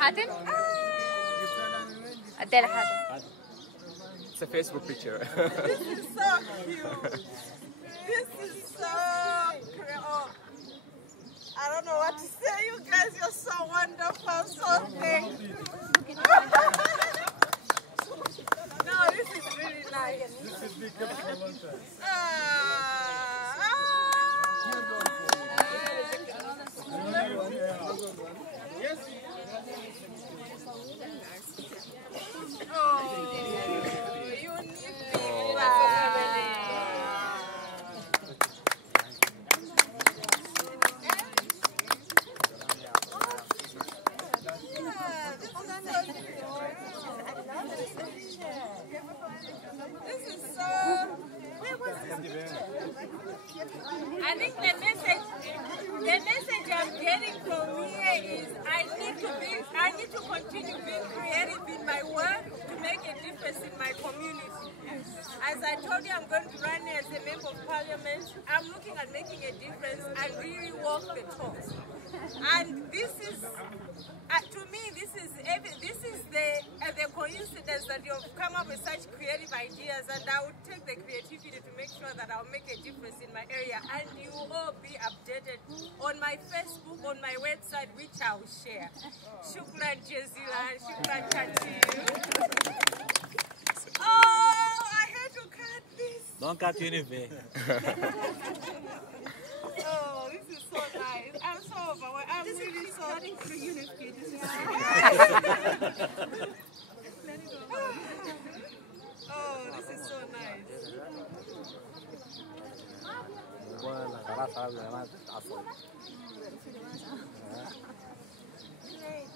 حاتم؟ ادي لحاتم. It's a Facebook picture. This is so cute. This is so cute. Oh, I don't know what to say. You guys, you're so wonderful. So thank you. No, this is really nice. This is big for a long time. Yes. This is so. I think the message I'm getting from here is I need to continue being creative in my work to make a difference in my community. As I told you, I'm going to run as a member of parliament. I'm looking at making a difference and really walk the talk. And this is, to me, this is the coincidence that you've come up with such creative ideas, and I would take the creativity to make sure that I'll make a difference in my area, and you will all be updated on my Facebook, on my website, which I'll share. Shukran jazilan, shukran khatir. Oh, I had to cut this. Don't cut anything. Oh, this is so nice. I'm so overwhelmed. I'm really so cutting through Unity. This is oh, this is so nice. Great.